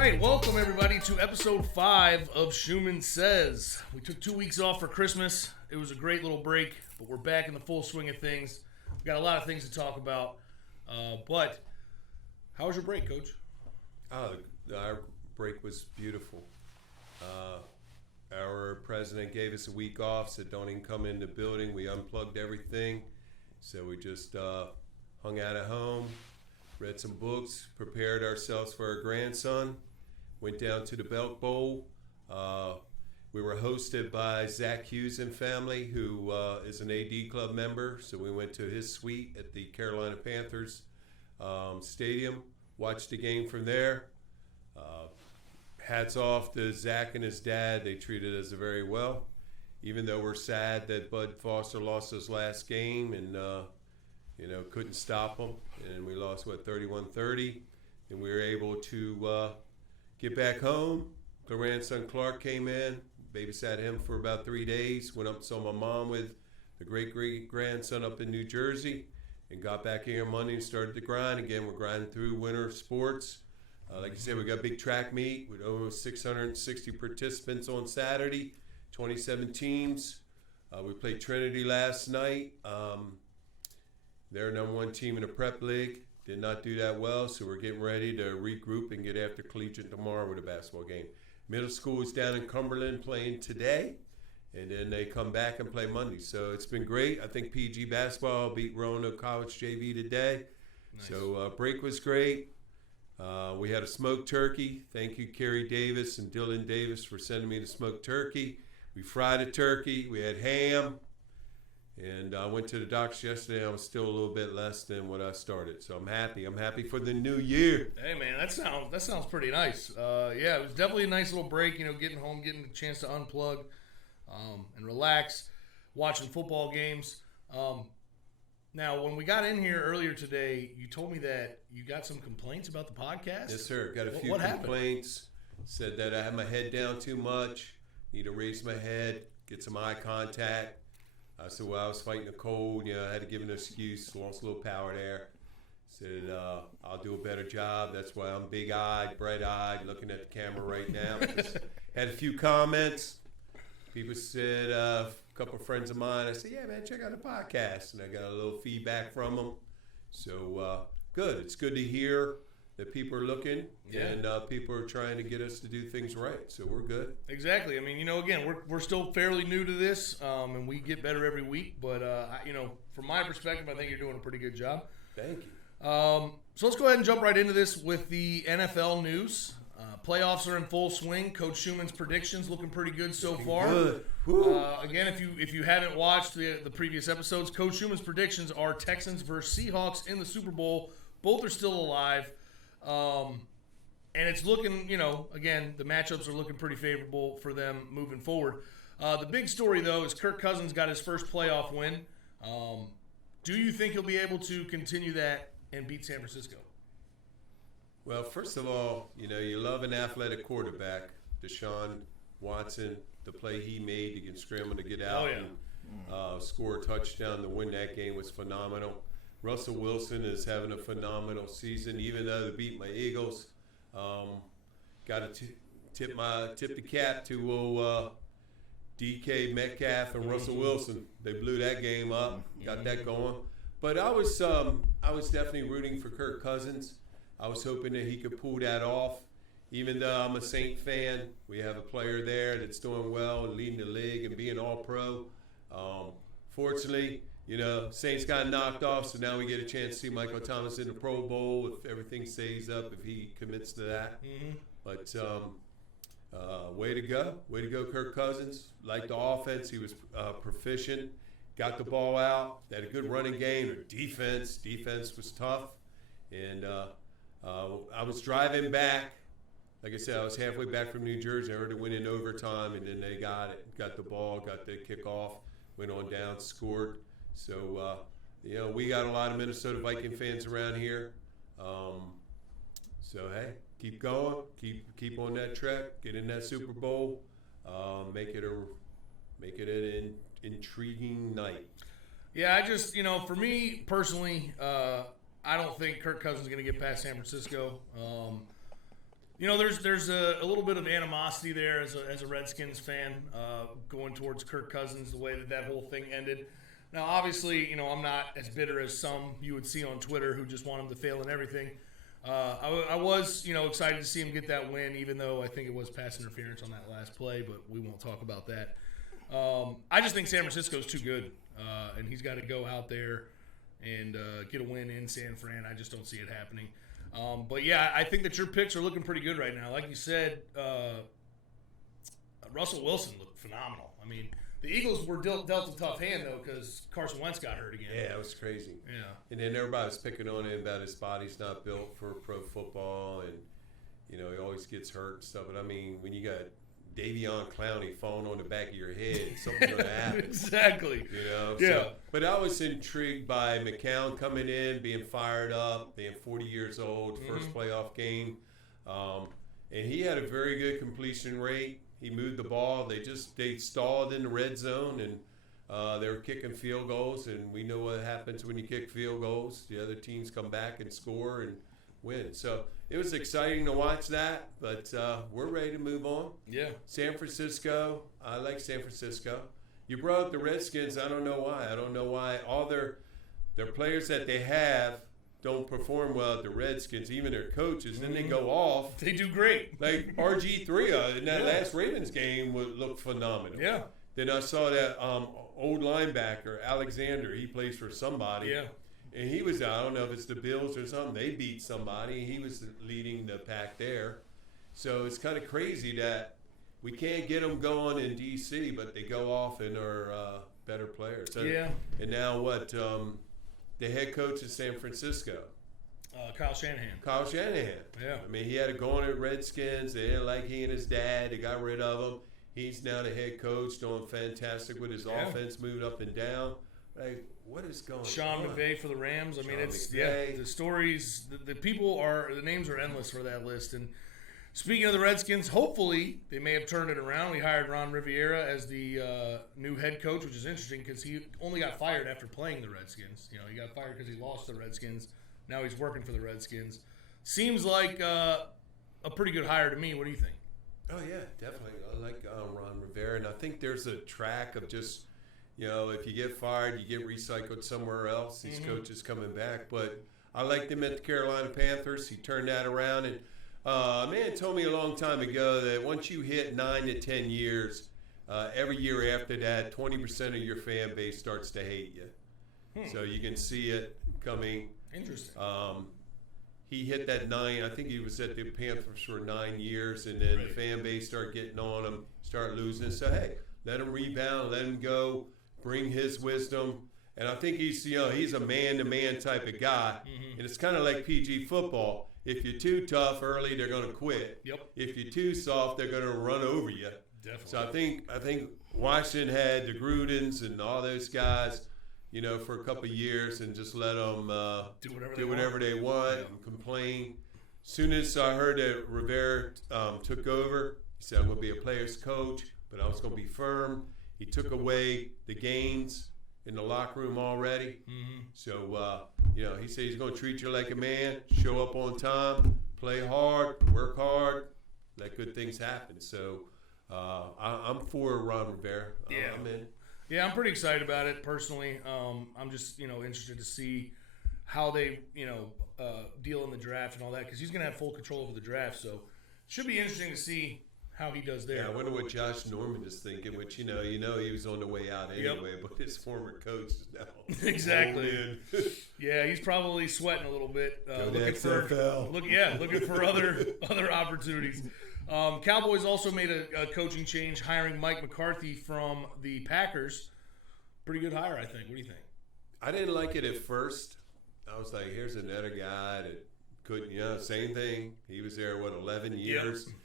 right, welcome everybody to episode 5 of Shuman Says. We took 2 weeks off for Christmas. It was a great little break, but we're back in the full swing of things. We've got a lot of things to talk about. But how was your break, Coach? Our break was beautiful. Our president gave us a week off, said don't even come in the building. We unplugged everything. So we just hung out at home, read some books, prepared ourselves for our grandson, went down to the Belk Bowl. We were hosted by Zach Hughes and family, who is an AD club member. So we went to his suite at the Carolina Panthers stadium, watched the game from there. Hats off to Zach and his dad. They treated us very well, even though we're sad that Bud Foster lost his last game and couldn't stop him. And we lost, 31-30. And we were able to get back home. Grandson Clark came in, babysat him for about 3 days, went up and saw my mom with the great-great-grandson up in New Jersey, and got back here Monday and started to grind. Again, we're grinding through winter sports. Like you said, we got a big track meet with over 660 participants on Saturday, 27 teams. We played Trinity last night. They're number 1 team in the prep league. Did not do that well, so we're getting ready to regroup and get after collegiate tomorrow with a basketball game. Middle school is down in Cumberland playing today, and then they come back and play Monday. So it's been great. I think PG basketball beat Roanoke College JV today. Nice. So break was great. We had a smoked turkey. Thank you, Kerry Davis and Dylan Davis, for sending me the smoked turkey. We fried a turkey. We had ham. And I went to the doctor yesterday. I was still a little bit less than what I started. So I'm happy. I'm happy for the new year. Hey, man, that sounds pretty nice. Yeah, it was definitely a nice little break, getting home, getting a chance to unplug and relax, watching football games. Now, when we got in here earlier today, you told me that you got some complaints about the podcast. Yes, sir. Got a few complaints. Said that I had my head down too much. Need to raise my head, get some eye contact. I said, well, I was fighting a cold. I had to give an excuse. Lost a little power there. Said, I'll do a better job. That's why I'm big-eyed, bright-eyed, looking at the camera right now. Had a few comments. People said, a couple of friends of mine, I said, yeah, man, check out the podcast. And I got a little feedback from them. So, good. It's good to hear that people are looking, and people are trying to get us to do things right. So we're good. Exactly. I mean, again, we're still fairly new to this, and we get better every week. But, from my perspective, I think you're doing a pretty good job. Thank you. So let's go ahead and jump right into this with the NFL news. Playoffs are in full swing. Coach Shuman's predictions looking pretty good so far. Good. Again, if you haven't watched the previous episodes, Coach Shuman's predictions are Texans versus Seahawks in the Super Bowl. Both are still alive. And it's looking, again, the matchups are looking pretty favorable for them moving forward. The big story, though, is Kirk Cousins got his first playoff win. Do you think he'll be able to continue that and beat San Francisco? Well, first of all, you love an athletic quarterback. Deshaun Watson, the play he made, he can scramble to get out and score a touchdown to win that game was phenomenal. Russell Wilson is having a phenomenal season, even though they beat my Eagles. Got to tip the cap to DK Metcalf and Russell Wilson. They blew that game up, got that going. But I was definitely rooting for Kirk Cousins. I was hoping that he could pull that off. Even though I'm a Saint fan, we have a player there that's doing well and leading the league and being all-pro. Fortunately, Saints got knocked off, so now we get a chance to see Michael Thomas in the Pro Bowl if everything stays up, if he commits to that. Mm-hmm. But way to go, Kirk Cousins. Liked the offense. He was proficient. Got the ball out. Had a good running game. Defense was tough. And I was driving back. Like I said, I was halfway back from New Jersey. I heard it went in overtime, and then they got it. Got the ball, got the kickoff, went on down, scored. So, we got a lot of Minnesota Viking fans around here. So, hey, keep going. Keep on that track. Get in that Super Bowl. Make it an intriguing night. Yeah, I just, for me personally, I don't think Kirk Cousins is going to get past San Francisco. There's a little bit of animosity there as a Redskins fan going towards Kirk Cousins, the way that whole thing ended. Now, obviously, I'm not as bitter as some you would see on Twitter who just want him to fail in everything. I was, excited to see him get that win, even though I think it was pass interference on that last play, but we won't talk about that. I just think San Francisco's too good, and he's got to go out there and get a win in San Fran. I just don't see it happening. But, yeah, I think that your picks are looking pretty good right now. Like you said, Russell Wilson looked phenomenal. I mean, the Eagles were dealt a tough hand, though, because Carson Wentz got hurt again. Yeah, it was crazy. Yeah. And then everybody was picking on him about his body's not built for pro football, and, he always gets hurt and stuff. But, I mean, when you got Davion Clowney falling on the back of your head, something's going to happen. Exactly. Yeah. So, but I was intrigued by McCown coming in, being fired up, being 40 years old, first playoff game. And he had a very good completion rate. He moved the ball. They stalled in the red zone, and they were kicking field goals. And we know what happens when you kick field goals. The other teams come back and score and win. So it was exciting to watch that, but we're ready to move on. Yeah. San Francisco, I like San Francisco. You brought up the Redskins. I don't know why. All their players that they have don't perform well at the Redskins, even their coaches. Then they go off. They do great. Like RG3 in that last Ravens game looked phenomenal. Yeah. Then I saw that old linebacker, Alexander. He plays for somebody. Yeah. And he was, I don't know if it's the Bills or something. They beat somebody. He was leading the pack there. So it's kind of crazy that we can't get them going in D.C., but they go off and are better players. So, yeah. And now what? The head coach of San Francisco. Kyle Shanahan. Yeah. I mean, he had a go on at Redskins. They didn't like he and his dad. They got rid of him. He's now the head coach, doing fantastic with his offense, moving up and down. Like, what is going on? Sean McVay for the Rams. I mean, McVay. the stories, the names are endless for that list. And speaking of the Redskins, hopefully they may have turned it around. We hired Ron Rivera as the new head coach, which is interesting because he only got fired after playing the Redskins. He got fired because he lost the Redskins. Now he's working for the Redskins. Seems like a pretty good hire to me. What do you think? Oh, yeah, definitely. I like Ron Rivera. And I think there's a track of just, if you get fired, you get recycled somewhere else. These coaches coming back. But I liked him at the Carolina Panthers. He turned that around. And a man told me a long time ago that once you hit 9 to 10 years, every year after that, 20% of your fan base starts to hate you. So you can see it coming. Interesting. He hit that 9. I think he was at the Panthers for 9 years, and then the fan base started getting on him, start losing. So, hey, let him rebound, let him go, bring his wisdom. And I think he's a man-to-man type of guy. And it's kind of like PG football. If you're too tough early, they're going to quit. Yep. If you're too soft, they're going to run over you. Definitely. So I think Washington had the Grudens and all those guys, for a couple of years and just let them do whatever they want and complain. Soon as I heard that Rivera took over, he said, I'm going to be a player's coach, but I was going to be firm. He took away the gains in the locker room already. So, he said he's going to treat you like a man, show up on time, play hard, work hard, let good things happen. So, I'm for Ron Rivera. I'm in. Yeah, I'm pretty excited about it personally. I'm just, interested to see how they, deal in the draft and all that because he's going to have full control over the draft. So, it should be interesting to see how he does there. Yeah, I wonder what Josh Norman is thinking, which, he was on the way out anyway, but his former coach is now. Exactly. Yeah, he's probably sweating a little bit. Looking for other opportunities. Cowboys also made a coaching change, hiring Mike McCarthy from the Packers. Pretty good hire, I think. What do you think? I didn't like it at first. I was like, here's another guy that couldn't, same thing. He was there, 11 years. Yep.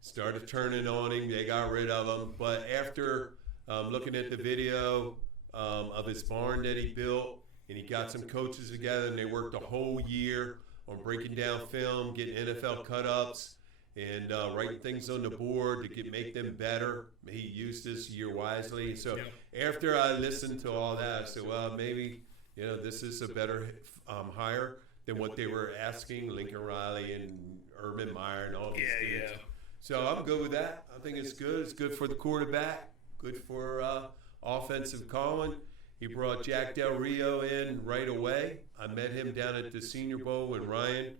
Started turning on him. They got rid of him. But after looking at the video of his barn that he built, and he got some coaches together, and they worked a whole year on breaking down film, getting NFL cut-ups, and writing things on the board to make them better. He used this year wisely. So after I listened to all that, I said, well, maybe this is a better hire than what they were asking, Lincoln Riley and Urban Meyer and all these dudes. Yeah. So I'm good with that. I think it's good. It's good for the quarterback, good for offensive calling. He brought Jack Del Rio in right away. I met him down at the Senior Bowl when Ryan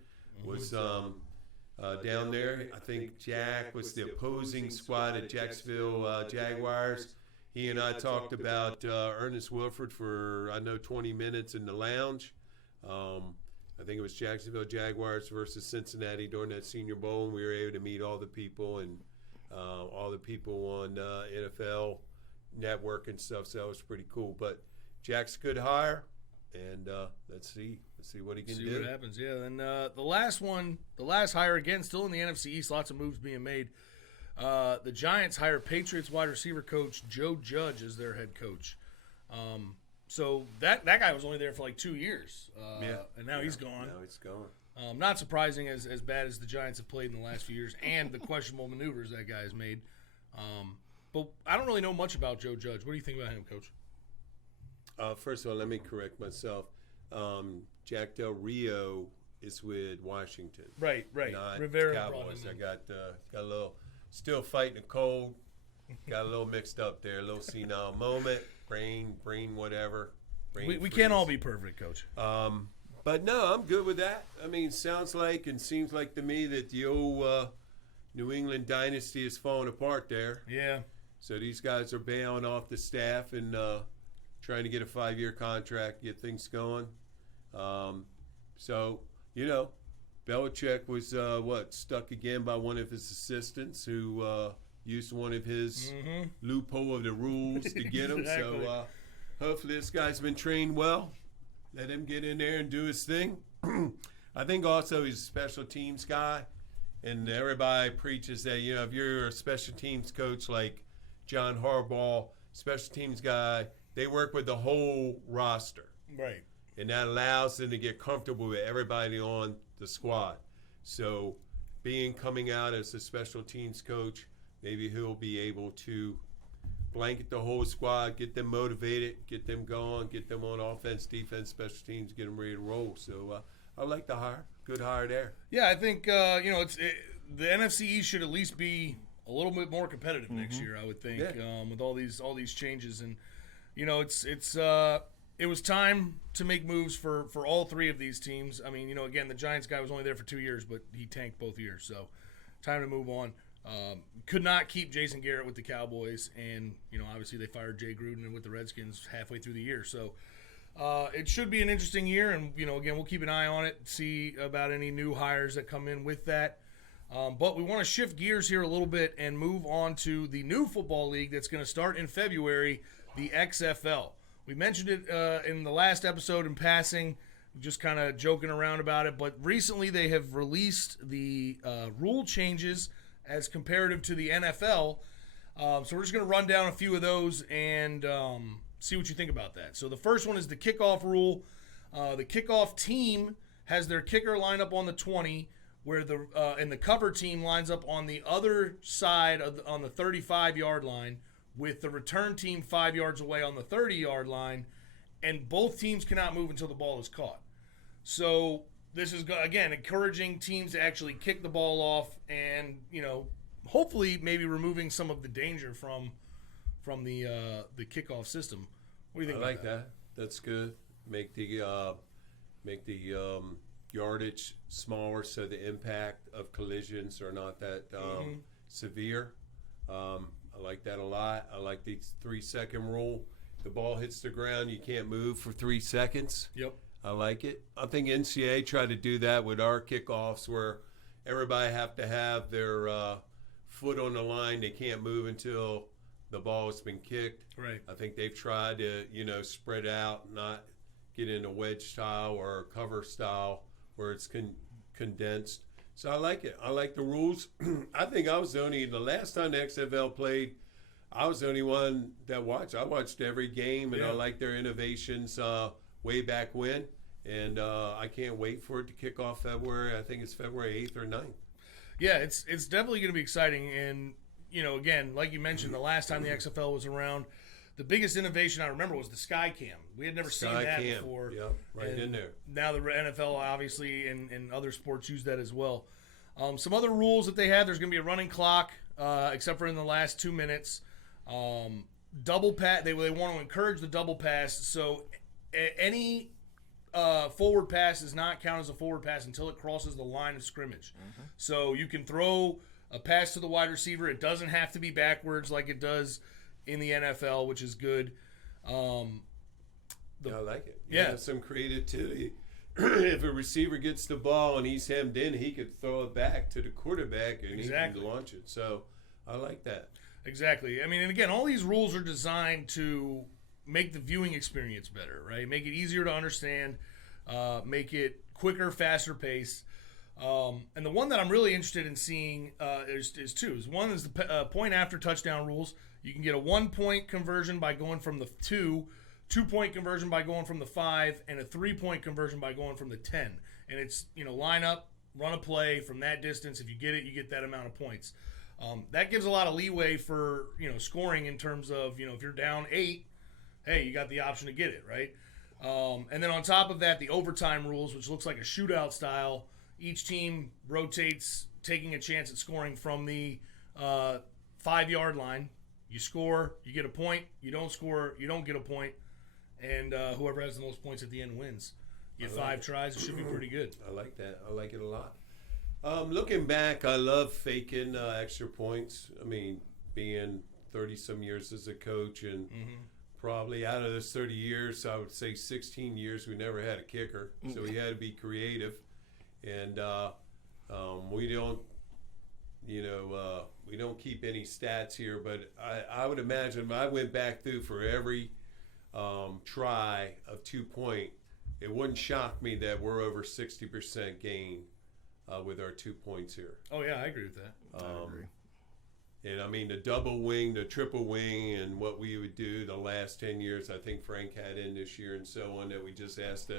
was down there. I think Jack was the opposing squad at Jacksonville Jaguars. He and I talked about Ernest Wilford for, 20 minutes in the lounge. I think it was Jacksonville Jaguars versus Cincinnati during that Senior Bowl, and we were able to meet all the people and all the people on NFL Network and stuff, so that was pretty cool. But Jack's a good hire, and let's see what he can do. See what happens, yeah. Then the last hire, again, still in the NFC East, lots of moves being made. The Giants hired Patriots wide receiver coach Joe Judge as their head coach. So that guy was only there for like 2 years, and now he's gone. Now he's gone. Not surprising, as bad as the Giants have played in the last few years, and the questionable maneuvers that guy has made. But I don't really know much about Joe Judge. What do you think about him, Coach? First of all, let me correct myself. Jack Del Rio is with Washington. Right. Not Rivera Cowboys. I got a little, still fighting a cold. Got a little mixed up there, a little senile moment. Brain, whatever. We can't all be perfect, Coach. But no, I'm good with that. I mean, sounds like and seems like to me that the old New England dynasty is falling apart there. Yeah. So these guys are bailing off the staff and trying to get a 5-year contract, get things going. So, Belichick was, stuck again by one of his assistants who used one of his loophole of the rules to get him. Exactly. So hopefully this guy's been trained well. Let him get in there and do his thing. I think also he's a special teams guy. And everybody preaches that, if you're a special teams coach like John Harbaugh, special teams guy, they work with the whole roster. Right. And that allows them to get comfortable with everybody on the squad. So coming out as a special teams coach, maybe he'll be able to blanket the whole squad, get them motivated, get them going, get them on offense, defense, special teams, get them ready to roll. So I like the hire. Good hire there. Yeah, I think the NFC East should at least be a little bit more competitive next year. I would think with all these changes, and it was time to make moves for all three of these teams. I mean, again, the Giants guy was only there for 2 years, but he tanked both years, so time to move on. Could not keep Jason Garrett with the Cowboys, and obviously they fired Jay Gruden with the Redskins halfway through the year. So it should be an interesting year, and again, we'll keep an eye on it, see about any new hires that come in with that. But we want to shift gears here a little bit and move on to the new football league that's going to start in February, the XFL. We mentioned it in the last episode in passing, just kind of joking around about it, but recently they have released the rule changes as comparative to the NFL. So we're just going to run down a few of those and see what you think about that. So the first one is the kickoff rule. The kickoff team has their kicker lined up on the 20, where and the cover team lines up on the other side on the 35-yard line, with the return team 5 yards away on the 30-yard line, and both teams cannot move until the ball is caught. So this is, again, encouraging teams to actually kick the ball off and, hopefully maybe removing some of the danger from the kickoff system. What do you think I about like that? That's good. Make the yardage smaller so the impact of collisions are not that severe. I like that a lot. I like the 3-second rule. The ball hits the ground, you can't move for 3 seconds. Yep. I like it. I think NCAA tried to do that with our kickoffs, where everybody have to have their foot on the line. They can't move until the ball has been kicked. Right. I think they've tried to, spread out, not get in a wedge style or a cover style where it's condensed. So I like it. I like the rules. I think the last time the XFL played, I was the only one that watched. I watched every game, and I like their innovations way back when. And I can't wait for it to kick off February. I think it's February 8th or 9th. Yeah, it's definitely going to be exciting. And, again, like you mentioned, the last time the XFL was around, the biggest innovation I remember was the sky cam. We had never seen that before. Yep, right in there. Now the NFL, obviously, and other sports use that as well. Some other rules that they had, there's going to be a running clock, except for in the last 2 minutes. Double pass, they want to encourage the double pass, so any forward pass does not count as a forward pass until it crosses the line of scrimmage. Mm-hmm. So you can throw a pass to the wide receiver. It doesn't have to be backwards like it does in the NFL, which is good. I like it. Yeah. Some creativity. If a receiver gets the ball and he's hemmed in, he could throw it back to the quarterback and he can launch it. So I like that. Exactly. I mean, and again, all these rules are designed to make the viewing experience better, right? Make it easier to understand, make it quicker, faster pace. And the one that I'm really interested in seeing is two. One is the point after touchdown rules. You can get a 1-point conversion by going from the 2-point conversion by going from the 5, and a 3-point conversion by going from the 10. And it's, line up, run a play from that distance. If you get it, you get that amount of points. That gives a lot of leeway for, scoring in terms of, if you're down 8, hey, you got the option to get it, right? And then on top of that, the overtime rules, which looks like a shootout style. Each team rotates, taking a chance at scoring from the 5-yard line. You score, you get a point. You don't score, you don't get a point. And whoever has the most points at the end wins. You get 5 tries, it should be pretty good. I like that. I like it a lot. Looking back, I love faking extra points. I mean, being 30-some years as a coach and probably out of those 30 years, I would say 16 years, we never had a kicker. So we had to be creative. And we don't, we don't keep any stats here, but I would imagine if I went back through for every try of 2-point, it wouldn't shock me that we're over 60% gain with our 2 points here. Oh, yeah, I agree with that. I agree. And, I mean, the double wing, the triple wing, and what we would do the last 10 years, I think Frank had in this year and so on, that we just ask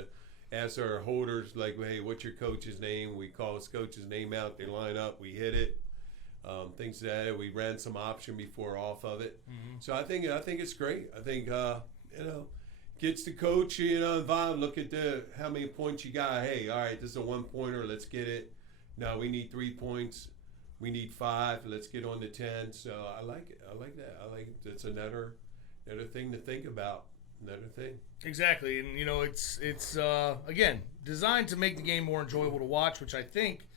our holders, like, hey, what's your coach's name? We call his coach's name out. They line up. We hit it. Things that we ran some option before off of it. So I think it's great. I think, gets the coach, involved. Look at how many points you got. Hey, all right, this is a 1-pointer. Let's get it. No, we need 3 points. We need 5. Let's get on to 10. So I like it. I like that. I like it. It's another thing to think about. Another thing. Exactly. And, it's again, designed to make the game more enjoyable to watch, which I think,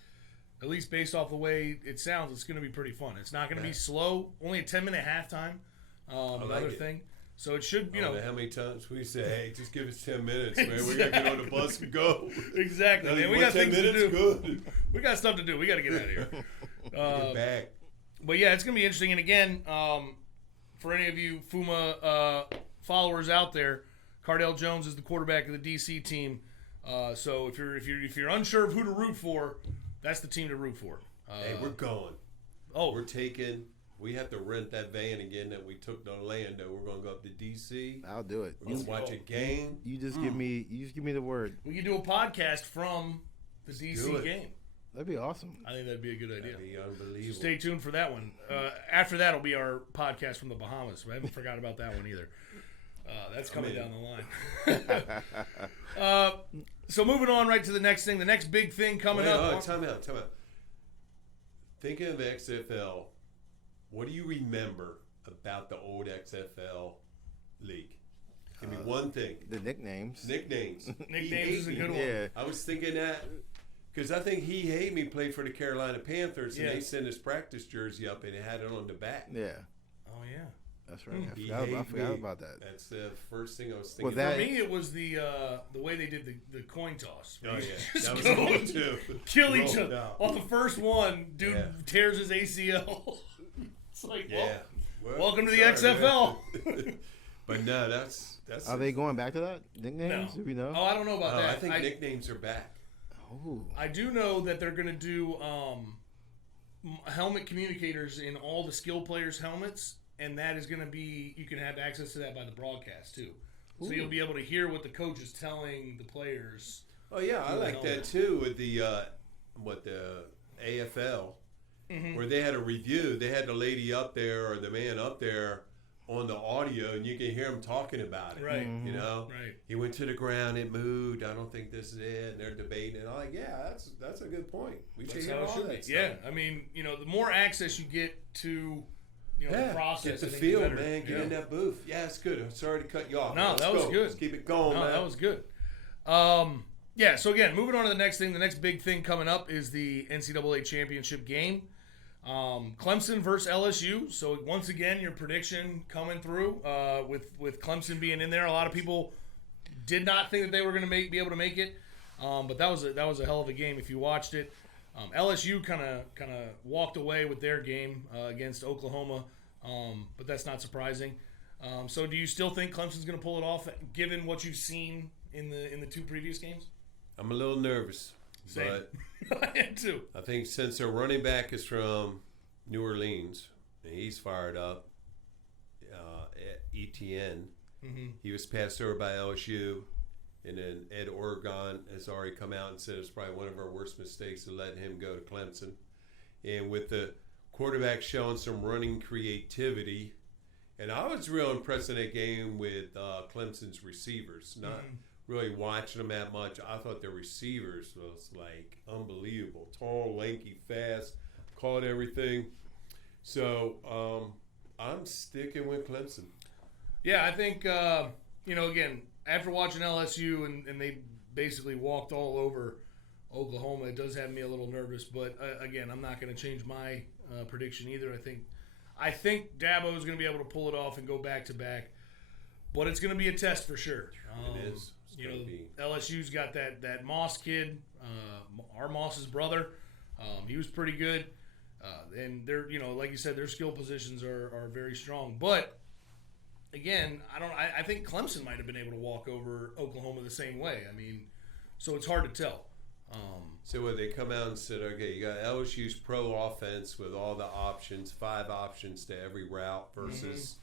at least based off the way it sounds, it's going to be pretty fun. It's not going to be slow. Only a 10-minute halftime. Another thing. So it should, I don't know how many times we say, hey, just give us 10 minutes, man. We got to get on the bus and go. Exactly, man. We got things to do. Good. We got stuff to do. We got to get out of here. Get back. But, yeah, it's going to be interesting. And, again, for any of you FUMA followers out there, Cardell Jones is the quarterback of the DC team. So if you're unsure of who to root for, that's the team to root for. Hey, we're going. Oh, we have to rent that van again that we took to Orlando. We're going to go up to DC. I'll do it. We're going to watch a game. You just give me the word. We can do a podcast from the DC game. That'd be awesome. I think that'd be a good idea. That'd be unbelievable. So stay tuned for that one. After that will be our podcast from the Bahamas. I haven't forgot about that one either. That's coming down the line. So moving on right to the next thing. The next big thing coming up. Time out. Thinking of XFL, what do you remember about the old XFL league? Give me one thing. The nicknames. Nicknames is a good one. Yeah. I was thinking that because I think He Hate Me played for the Carolina Panthers, and they sent his practice jersey up, and it had it on the back. Yeah. Oh, yeah. That's right. I forgot about that. That's the first thing I was thinking. For me, it was the way they did the coin toss. Oh, yeah. That was cool, too. Kill each other. On the first one, dude tears his ACL. It's like, welcome to the XFL. But no, that's. Are they going back to that? Nicknames? No. Do we know? Oh, I don't know about that. I think nicknames are back. Oh. I do know that they're going to do helmet communicators in all the skill players' helmets. And that is going to be, you can have access to that by the broadcast, too. So you'll be able to hear what the coach is telling the players. Oh, yeah, I like that, too, with the AFL, where they had a review. They had the lady up there or the man up there on the audio, and you can hear them talking about it. Right. You know, right. He went to the ground, it moved. I don't think this is it, and they're debating. And I'm like, yeah, that's a good point. We should hear all that stuff. Yeah, I mean, the more access you get to, the process, get the feel, man. Get in that booth. Yeah, it's good. I'm sorry to cut you off. No, that was good. Let's keep it going, man. That was good. So again, moving on to the next thing. The next big thing coming up is the NCAA Championship game. Clemson versus LSU. So once again, your prediction coming through with Clemson being in there. A lot of people did not think that they were going to be able to make it, but that was a hell of a game if you watched it. LSU kind of walked away with their game against Oklahoma, but that's not surprising. So do you still think Clemson's going to pull it off, given what you've seen in the two previous games? I'm a little nervous. Same. But I am too. I think since their running back is from New Orleans, and he's fired up, Etienne, he was passed over by LSU, and then Ed Oregon has already come out and said it's probably one of our worst mistakes to let him go to Clemson. And with the quarterback showing some running creativity, and I was real impressed in that game with Clemson's receivers, not really watching them that much. I thought their receivers was like unbelievable. Tall, lanky, fast, caught everything. So I'm sticking with Clemson. Yeah, I think, again, after watching LSU and they basically walked all over Oklahoma, it does have me a little nervous. But, again, I'm not going to change my prediction either. I think Dabo is going to be able to pull it off and go back-to-back. But it's going to be a test for sure. It is. LSU's got that Moss kid, our Moss's brother. He was pretty good, and they're like you said, their skill positions are very strong. But again, I think Clemson might have been able to walk over Oklahoma the same way. I mean, so it's hard to tell. So when they come out and said, okay, you got LSU's pro offense with all the options, 5 options to every route versus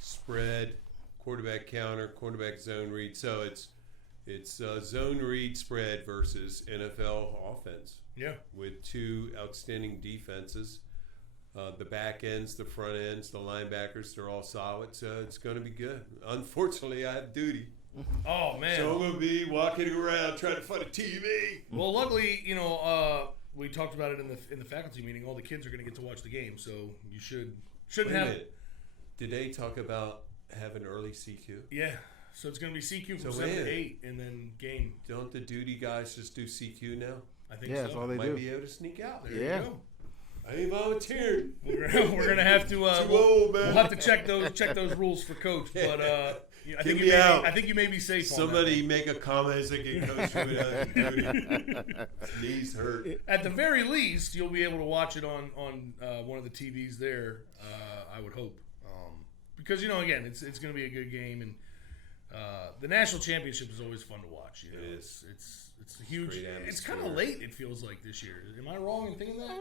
spread, quarterback counter, quarterback zone read. So it's zone read spread versus NFL offense. Yeah. With 2 outstanding defenses. The back ends, the front ends, the linebackers, they're all solid. So it's going to be good. Unfortunately, I have duty. Oh, man. So I'm going to be walking around trying to find a TV. Well, luckily, we talked about it in the faculty meeting. All the kids are going to get to watch the game. So you shouldn't have it. Did they talk about having early CQ? Yeah. So it's going to be CQ from So 7 to 8 and then game. Don't the duty guys just do CQ now? I think so. That's all they Might do. be able to sneak out. There you go. I ain't volunteered. We're gonna have to. Too old, man. We'll have to check those I think I think you may be safe. Somebody on that. make a comment so get coach without duty. Knees hurt. At the very least, you'll be able to watch it on one of the TVs there. I would hope, because again, it's going to be a good game, and the national championship is always fun to watch. It is. It's huge. It's kind of late. It feels like this year. Am I wrong in thinking that?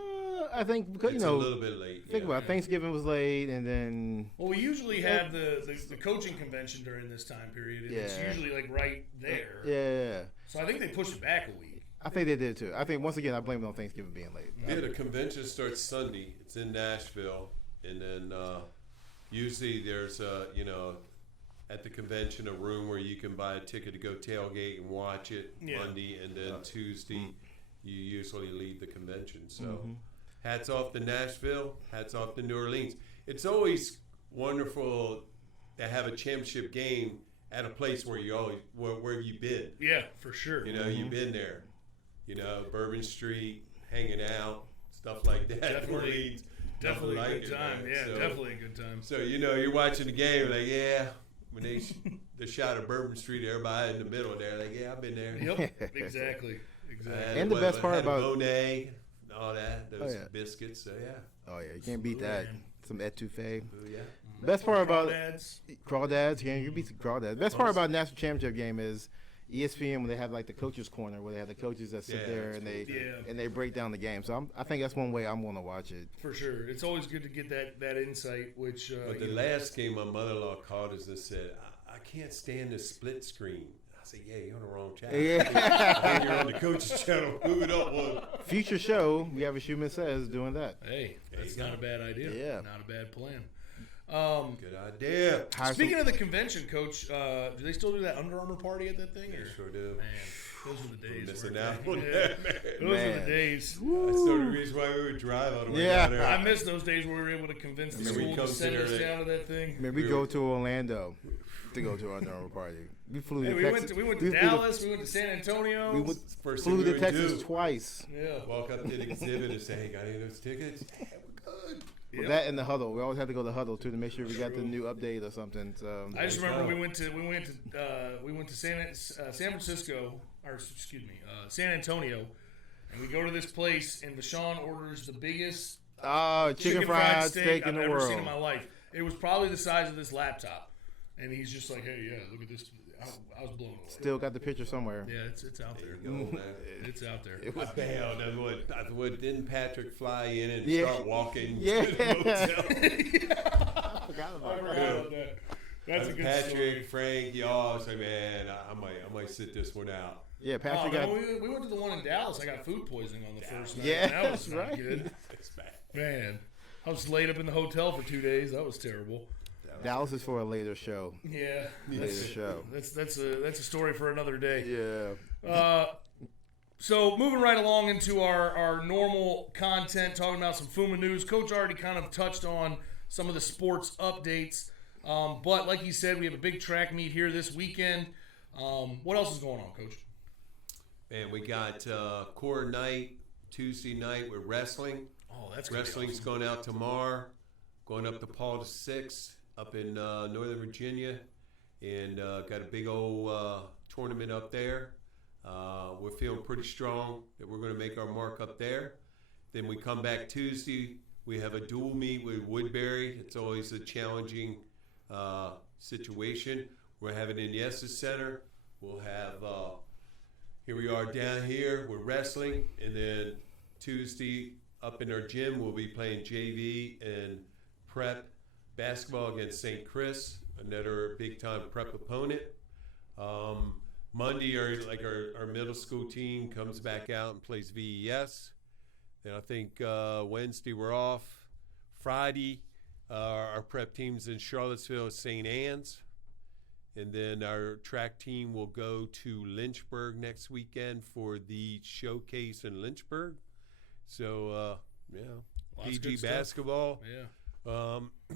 I think because It's a little bit late. Think about it. Thanksgiving was late, and then well, we usually have the coaching convention during this time period, and it's usually like right there. Yeah. So I think they pushed it back a week. I think they did too. I think once again I blame it on Thanksgiving being late. Yeah, the convention starts Sunday. It's in Nashville, and then usually there's at the convention a room where you can buy a ticket to go tailgate and watch it Monday, and then Tuesday you usually leave the convention. So hats off to Nashville, hats off to New Orleans. It's always wonderful to have a championship game at a place where where you've been. Yeah, for sure. You've been there. Bourbon Street, hanging out, stuff like that. Definitely a good time. Man. Yeah, So, definitely a good time. So you're watching the game, like when they shot at Bourbon Street, everybody in the middle there, like I've been there. Yep, exactly. And the best part about Bonet, and all that, those biscuits. So Oh yeah, you can't beat that. Some etouffee. Ooh, yeah. Best part about Crawdads. you beat the crawdads. Best part about national championship game is ESPN when they have like the coaches corner where they have the coaches that sit there and they break down the game. So I think that's one way I'm going to watch it. For sure, it's always good to get that insight. Which but the last game, my mother-in-law called us and said, "I can't stand this split screen." I said, "Yeah, you're on the wrong channel. Yeah. You're on the coach's channel. Move it up one." Future show, we have a Shuman says doing that. Hey, that's not a bad idea. Yeah, not a bad plan. Good idea. Speaking of the convention, Coach, do they still do that Under Armour party at that thing? They sure do. Man, those were the days. Missing out on that, man. Those were the days. That's the reason why we would drive all the way down there. I miss those days where we were able to convince the school to send us down to that thing. Man, we go to Orlando to go to our Under Armour party. We flew to Texas. We went to Dallas. We went to San Antonio. We flew to Texas twice. Yeah. Walk up to the exhibit and say, "Hey, got any of those tickets?" Yeah, we're good. Well, that and the huddle. We always had to go to the huddle too to make sure we got the new update or something. So I just remember we went to San Francisco, or excuse me, San Antonio, and we go to this place, and Vashon orders the biggest chicken fried steak in the I've ever world. seen in my life. It was probably the size of this laptop, and he's just like, "Hey, yeah, look at this." I was blown away. Still got the picture somewhere. Yeah, it's out there. It's out there. It was bad. Didn't Patrick fly in and Yeah. start walking? Yeah. To the motel? I forgot about that. That's a good Patrick, story. Frank, y'all. I was like, man, I might sit this one out. Yeah, Patrick got. We went to the one in Dallas. I got food poisoning on the first night. Yeah, that was not right. good. It's bad. Man, I was laid up in the hotel for 2 days. That was terrible. Dallas is for a later show. Yeah, Later show. that's a story for another day. Yeah. So moving right along into our normal content, talking about some FUMA news. Coach already kind of touched on some of the sports updates, but like he said, we have a big track meet here this weekend. What else is going on, Coach? Man, we got core night Tuesday night with wrestling. Oh, that's Wrestling's awesome. going out tomorrow. Going up to Paul the 6th up in Northern Virginia, and got a big old tournament up there. We're feeling pretty strong that we're going to make our mark up there. Then we come back Tuesday. We have a dual meet with Woodbury. It's always a challenging situation. We're having it in the Essex Center. We'll have, here we are down here with wrestling, and then Tuesday up in our gym we'll be playing JV and prep basketball against St. Chris, another big-time prep opponent. Monday, our middle school team comes back out and plays VES. Then I think Wednesday we're off. Friday, our prep team's in Charlottesville at St. Anne's. And then our track team will go to Lynchburg next weekend for the showcase in Lynchburg. So, PG basketball. Yeah.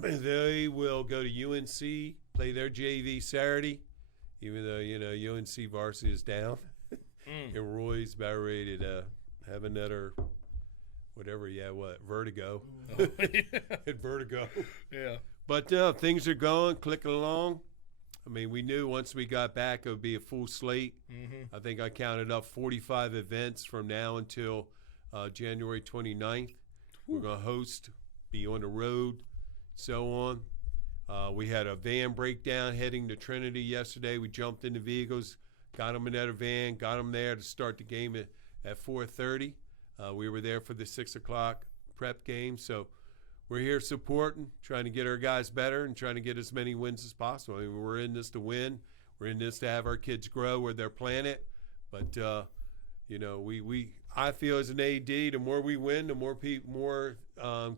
They will go to UNC, play their JV Saturday, even though, UNC varsity is down. And Roy's about ready to have another, vertigo. Oh, Vertigo. yeah. But things are going, clicking along. I mean, we knew once we got back it would be a full slate. Mm-hmm. I think I counted up 45 events from now until January 29th. We're going to host, be on the road, so on. We had a van breakdown heading to Trinity yesterday. We jumped in the vehicles, got them in that van, got them there to start the game at 4:30. We were there for the 6 o'clock prep game. So we're here supporting, trying to get our guys better and trying to get as many wins as possible. I mean, we're in this to win. We're in this to have our kids grow where they're playing it. But, I feel as an AD, the more we win, the more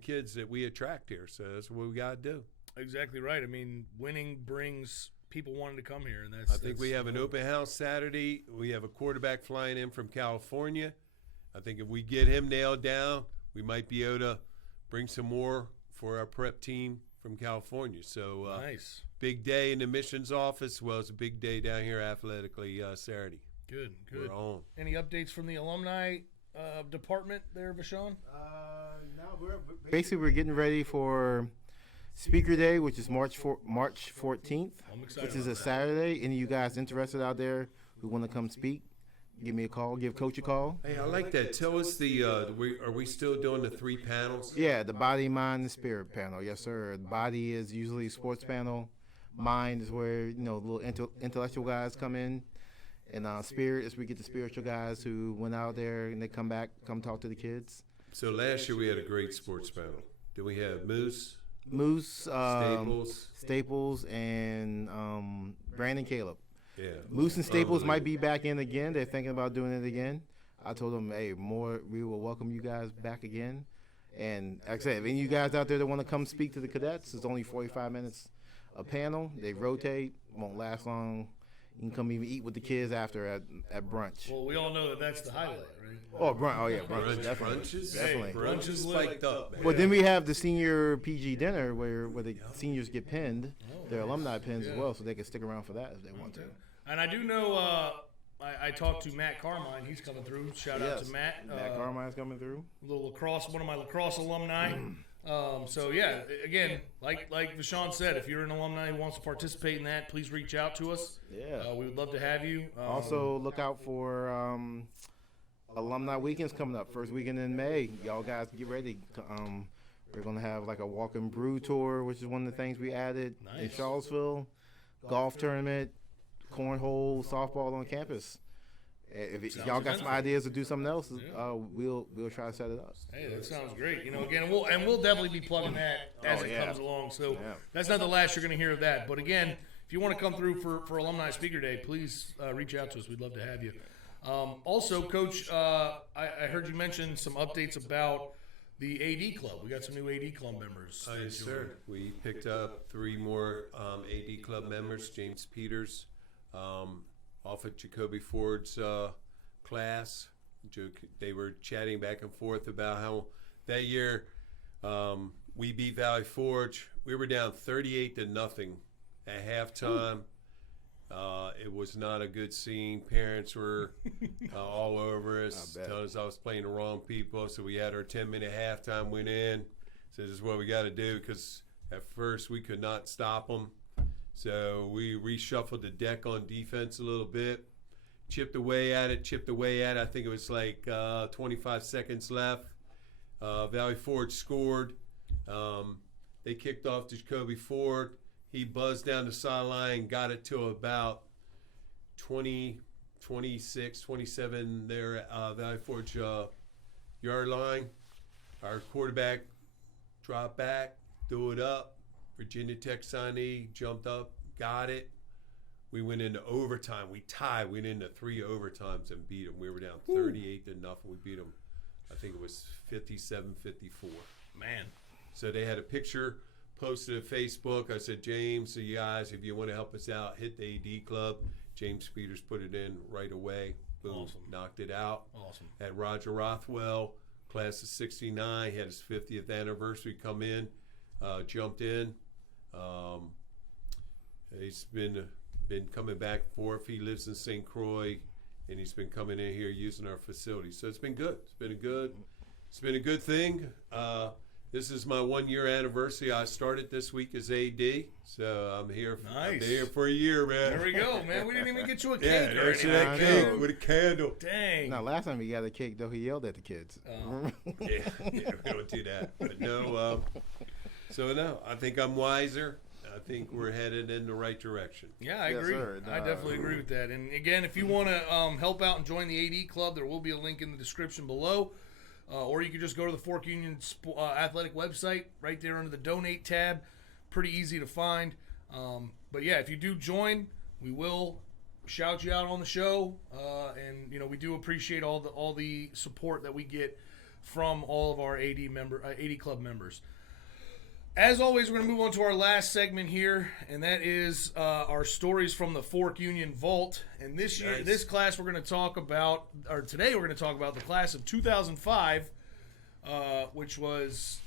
kids that we attract here. So that's what we got to do. Exactly right. I mean, winning brings people wanting to come here, and I think we have an open house Saturday. We have a quarterback flying in from California. I think if we get him nailed down, we might be able to bring some more for our prep team from California. So nice. Big day in the missions office. Well, it's a big day down here athletically Saturday. Good. We're on. Any updates from the alumni department there, Vashon? We're getting ready for Speaker Day, which is March 14th, I'm excited which is about a that. Saturday. Any of you guys interested out there who want to come speak, give me a call. Give Coach a call. Hey, I like that. Tell us are we still doing the 3 panels? Yeah, the body, mind, and spirit panel. Yes, sir. The body is usually sports panel. Mind is where little intellectual guys come in, and spirit is we get the spiritual guys who went out there and they come back, come talk to the kids. So last year we had a great sports panel. Did we have Moose, Staples, and Brandon Caleb. Yeah. Moose and Staples might be back in again. They're thinking about doing it again. I told them, hey, we will welcome you guys back again. And like I said, if any of you guys out there that want to come speak to the cadets, it's only 45 minutes a panel. They rotate, won't last long. You can come even eat with the kids after at brunch. Well, we all know that that's the highlight, right? Oh, brunch. Oh, yeah, brunch. Definitely. Brunch Brunch is is spiked up, man. Well, then we have the senior PG dinner where the seniors get pinned, their alumni pins as well, so they can stick around for that if they want to. And I do know I talked to Matt Carmine. He's coming through. Shout out to Matt. Matt Carmine's coming through. Little lacrosse, one of my lacrosse alumni. So yeah, again, like Vashon said, if you're an alumni who wants to participate in that, please reach out to us. Yeah. We would love to have you. Also, look out for alumni weekends coming up. First weekend in May. Y'all guys get ready. We're going to have like a walk and brew tour, which is one of the things we added in Charlottesville. Golf tournament, cornhole, softball on campus. If y'all got some ideas to do something else, we'll try to set it up. Hey, that sounds great. Again, we'll definitely be plugging that as it comes along. So that's not the last you're going to hear of that. But again, if you want to come through for Alumni Speaker Day, please reach out to us. We'd love to have you. Also, Coach, I heard you mention some updates about the AD Club. We got some new AD Club members. Yes, sir. We picked up 3 more AD Club members. James Peters, off at Jacoby Ford's class. They were chatting back and forth about how that year we beat Valley Forge. We were down 38-0 at halftime. It was not a good scene. Parents were all over us, telling us I was playing the wrong people. So we had our 10-minute halftime, went in, said this is what we got to do, because at first we could not stop them. So we reshuffled the deck on defense a little bit, chipped away at it. I think it was like 25 seconds left. Valley Forge scored. They kicked off to Jacoby Ford. He buzzed down the sideline, got it to about 20, 26, 27 there at Valley Forge yard line. Our quarterback dropped back, threw it up. Virginia Tech signee jumped up, got it. We went into overtime. We tied. We went into 3 overtimes and beat them. We were down 38-0. We beat them, I think it was 57-54. Man. So they had a picture posted to Facebook. I said, James, so you guys, if you want to help us out, hit the AD Club. James Peters put it in right away. Boom, awesome. Knocked it out. Awesome. Had Roger Rothwell, class of 69, had his 50th anniversary come in, jumped in. He's been coming back and forth. He lives in St. Croix, and he's been coming in here using our facility. So it's been good. It's been a good thing. This is my 1-year anniversary. I started this week as AD, so I'm here. Nice. I've been here for a year, man. There we go, man. We didn't even get you a cake. Yeah, there's that cake with a candle. Dang. Now, last time he got a cake, though, he yelled at the kids. Yeah, we don't do that. But no, I think I'm wiser. I think we're headed in the right direction. Yeah, I agree. Sir. I definitely agree with that. And again, if you want to help out and join the AD Club, there will be a link in the description below. Or you can just go to the Fork Union Athletic website right there under the Donate tab. Pretty easy to find. But yeah, if you do join, we will shout you out on the show. And we do appreciate all the support that we get from all of our AD Club members. As always, we're going to move on to our last segment here, and that is our stories from the Fork Union Vault. And this year, this class, today we're going to talk about the class of 2005, which was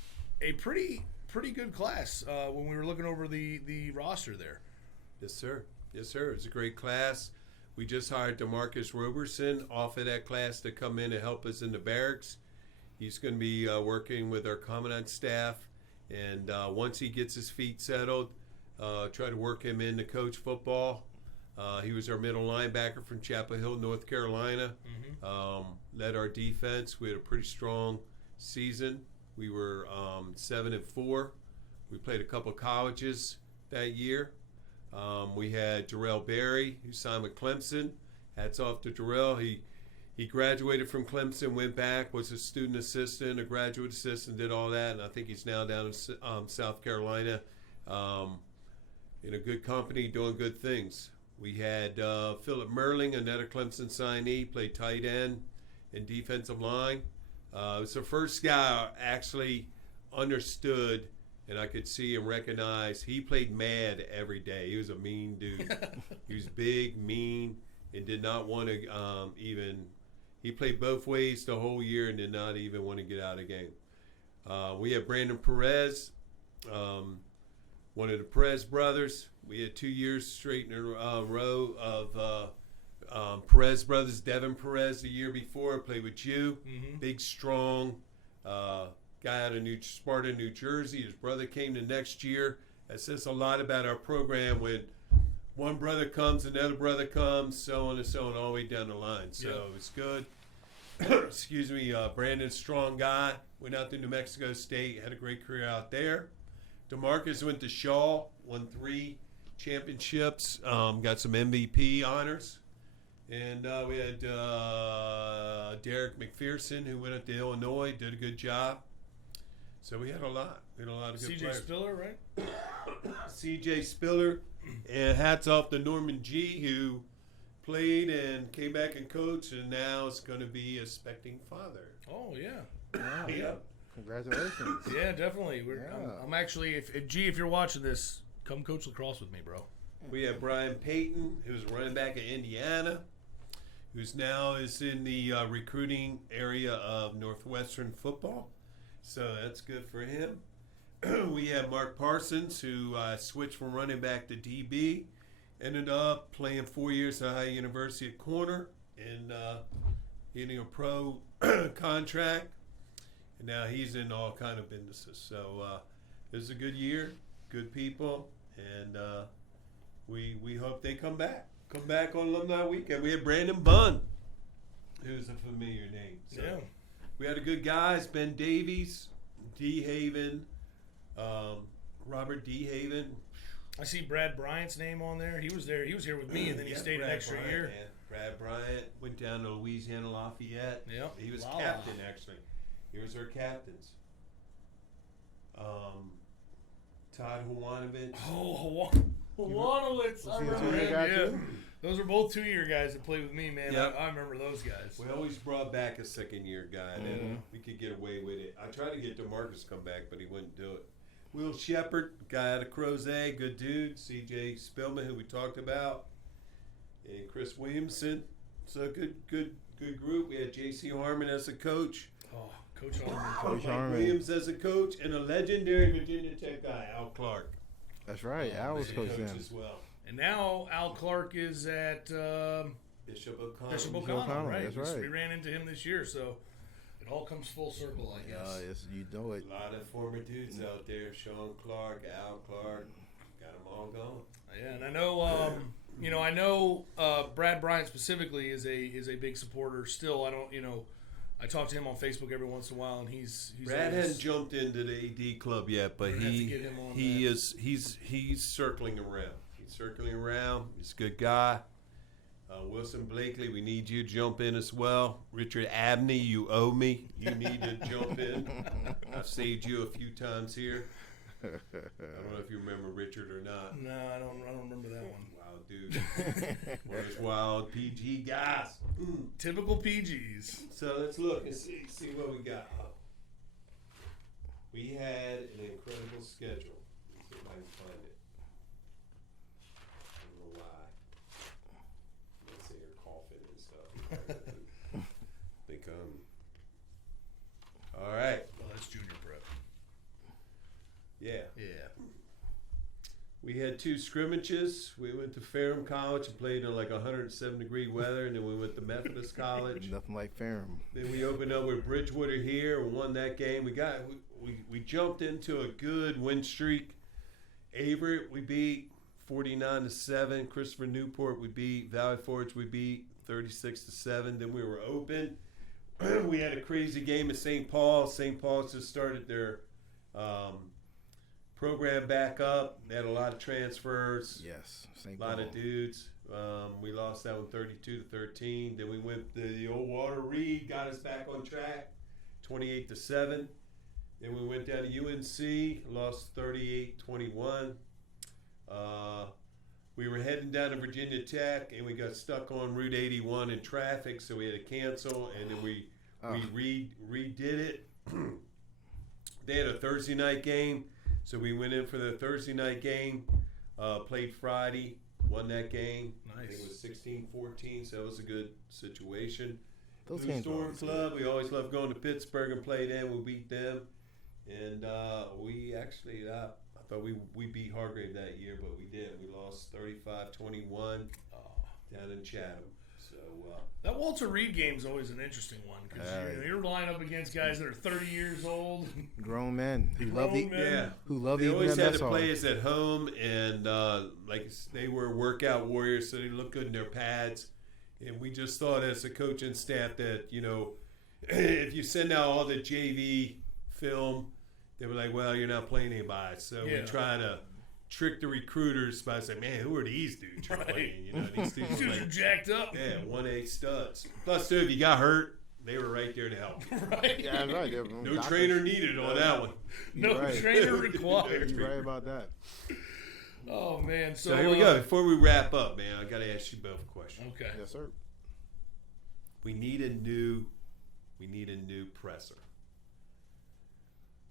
a pretty good class when we were looking over the roster there. Yes, sir. Yes, sir. It was a great class. We just hired DeMarcus Roberson off of that class to come in and help us in the barracks. He's going to be working with our commandant staff. And once he gets his feet settled, try to work him in to coach football. He was our middle linebacker from Chapel Hill, North Carolina. Led our defense. We had a pretty strong season. We were 7-4. We played a couple of colleges that year. We had Jarrell Berry, who signed with Clemson. Hats off to Jarrell. He graduated from Clemson, went back, was a student assistant, a graduate assistant, did all that, and I think he's now down in South Carolina in a good company, doing good things. We had Philip Merling, another Clemson signee, played tight end and defensive line. was the first guy I actually understood, and I could see and recognize. He played mad every day. He was a mean dude. He was big, mean, and did not want to even. He played both ways the whole year and did not even want to get out of the game. We had Brandon Perez, one of the Perez brothers. We had 2 years straight in a row of Perez brothers. Devin Perez the year before played with you. Mm-hmm. Big, strong guy out of Sparta, New Jersey. His brother came the next year. That says a lot about our program when one brother comes, another brother comes, so on and so on, all the way down the line. So it's good. Excuse me. Brandon's a strong guy. Went out to New Mexico State, had a great career out there. DeMarcus went to Shaw, won 3 championships, got some MVP honors. And we had Derek McPherson, who went up to Illinois, did a good job. So we had a lot. We had a lot of good players. CJ Spiller, right? CJ Spiller. And hats off to Norman G., who played and came back and coached, and now is going to be a expecting father. Oh, yeah. Wow. Yeah. Congratulations. Yeah, definitely. I'm actually, if you're watching this, come coach lacrosse with me, bro. We have Brian Payton, who's running back at Indiana, who's now is in the recruiting area of Northwestern football. So that's good for him. We have Mark Parsons, who switched from running back to DB, ended up playing 4 years at Ohio University at corner and getting a pro contract. And now he's in all kind of businesses. So it was a good year, good people, and we hope they come back. Come back on Alumni Weekend. We had Brandon Bunn, who's a familiar name. So yeah. We had a good guys, Ben Davies, D. Haven, Robert D. Haven. I see Brad Bryant's name on there. He was there. He was here with me, and then he stayed an extra year. Man. Brad Bryant went down to Louisiana Lafayette. Yep. He was captain, actually. He was our captains. Todd Hwanovich. Oh, Hwanowitz. I remember him. Yeah. Those are both 2-year guys that played with me, man. Yep. I remember those guys. We always brought back a second-year guy, and we could get away with it. I tried to get DeMarcus to come back, but he wouldn't do it. Will Shepard, guy out of Crozet, good dude. C.J. Spillman, who we talked about, and Chris Williamson. So good group. We had J.C. Harmon as a coach. Oh, Coach Harmon. Coach Harmon. Williams as a coach, and a legendary Virginia Tech guy, Al Clark. That's right. Al was coaching him. As well. And now Al Clark is at Bishop O'Connell. Bishop O'Connell, right? That's right. We ran into him this year, so it all comes full circle, I guess. Yes, you know it. A lot of former dudes out there. Sean Clark, Al Clark, got them all going. Yeah, and I know, Brad Bryant specifically is a big supporter. Still, I talk to him on Facebook every once in a while, and he's Brad hasn't jumped into the AD club yet, but he's circling around. He's circling around. He's a good guy. Wilson Blakely, we need you to jump in as well. Richard Abney, you owe me. You need to jump in. I've saved you a few times here. I don't know if you remember Richard or not. No, I don't remember that one. Wild dude. One of those wild PG guys. Typical PGs. So let's look and see what we got. We had an incredible schedule. Let's see if I can find it. I don't know why. Let's say you're coughing and stuff. Think all right. Well, that's junior prep. Yeah. Yeah. We had 2 scrimmages. We went to Ferrum College and played in like 107-degree weather, and then we went to Methodist College. Nothing like Ferrum. Then we opened up with Bridgewater here and won that game. We jumped into a good win streak. Averett we beat 49-7. Christopher Newport we beat. Valley Forge we beat 36-7. Then we were open. We had a crazy game at St. Paul. St. Paul just started their program back up. They had a lot of transfers. Yes, a lot of dudes. We lost that one 32-13. Then we went to the old Walter Reed, got us back on track, 28-7. Then we went down to UNC, lost 38-21. We were heading down to Virginia Tech, and we got stuck on Route 81 in traffic, so we had to cancel. And then we We redid it. They had a Thursday night game, so we went in for the Thursday night game. Played Friday, won that game. Nice. I think it was 16-14, so it was a good situation. Those Blue games are Storm always Club, we always love going to Pittsburgh and play them. We beat them. And we actually, I thought we beat Hargrave that year, but we did. We lost 35-21 down in Chatham. So that Walter Reed game's always an interesting one because you're lining up against guys that are 30 years old, grown men who love the They always had to play us at home, and like they were workout warriors, so they look good in their pads. And we just thought, as a coaching staff, that if you send out all the JV film, they were like, "Well, you're not playing anybody." So we try to trick the recruiters by saying, "Man, who are these dudes you're playing?" These dudes are jacked up. Yeah, 1A studs. Plus, too, if you got hurt, they were right there to help. Right. Yeah, right. No trainer needed on that one. No trainer required. You're right about that. Oh man. So here we go. Before we wrap up, man, I got to ask you both a question. Okay. Yes, sir. We need a new presser.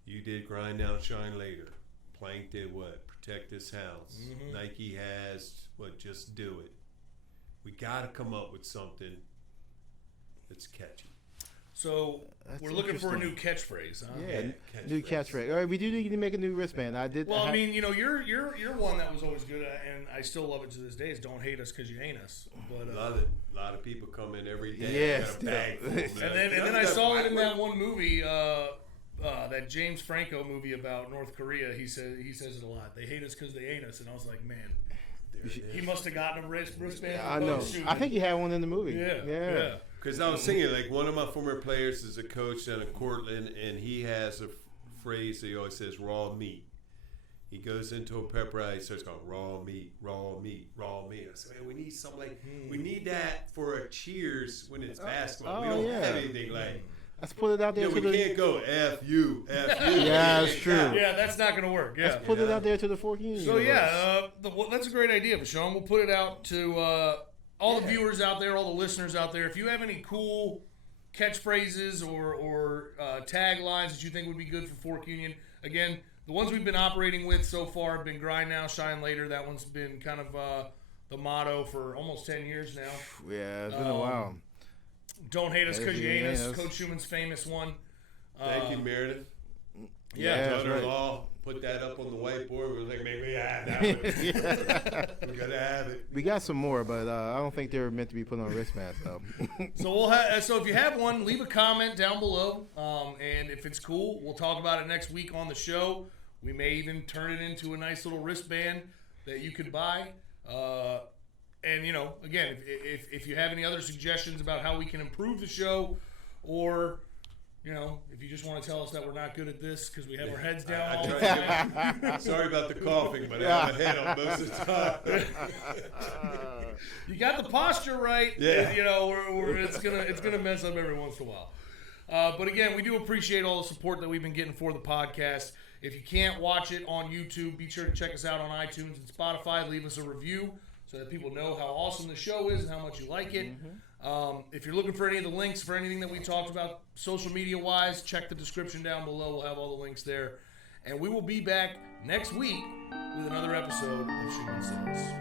You did grind now, shine later. Plank did what? Protect this house. Mm-hmm. Nike has what? Just do it. We got to come up with something that's catchy. So we're looking for a new catchphrase, huh? Yeah, new catchphrase. All right, we do need to make a new wristband. Well, I mean, you're one that was always good at, and I still love it to this day. Is don't hate us because you ain't us. But love it. A lot of people come in every day. Yes, got a bag full, man. and then I saw it in that one movie, that James Franco movie about North Korea. He says it a lot. They hate us because they ain't us, and I was like, man. He must have gotten a wristband. I know. I think he had one in the movie. Yeah. Because I was thinking, like, one of my former players is a coach down in Cortland, and he has a phrase that he always says, raw meat. He goes into a pep rally, he starts going, raw meat, raw meat, raw meat. I said, man, we need something like, we need that for a cheers when it's basketball. We don't have anything like, let's put it out there. we can't go F-U, F-U. Yeah, that's true. Yeah, that's not going to work. Yeah. Let's put it out there to the Fork Union. So, that's a great idea, Sean. We'll put it out to all the viewers out there, all the listeners out there. If you have any cool catchphrases or taglines that you think would be good for Fork Union, again, the ones we've been operating with so far have been grind now, shine later. That one's been kind of the motto for almost 10 years now. Yeah, it's been a while. Don't hate us because you ain't us. Coach Shuman's famous one. Thank you, Meredith. Yeah, daughter-in-law put that up on the whiteboard. We were like, maybe we have that one. We gotta have it. We got some more, but I don't think they're meant to be put on wristbands, though. So if you have one, leave a comment down below, and if it's cool, we'll talk about it next week on the show. We may even turn it into a nice little wristband that you could buy. And again, if you have any other suggestions about how we can improve the show, or if you just want to tell us that we're not good at this because we have our heads down all the time. Sorry about the coughing, but I have my head on most of the time. You got the posture right. Yeah. It's gonna mess up every once in a while. But again, we do appreciate all the support that we've been getting for the podcast. If you can't watch it on YouTube, be sure to check us out on iTunes and Spotify. Leave us a review so that people know how awesome the show is and how much you like it. If you're looking for any of the links for anything that we talked about social media-wise, check the description down below. We'll have all the links there. And we will be back next week with another episode of Shuman Says.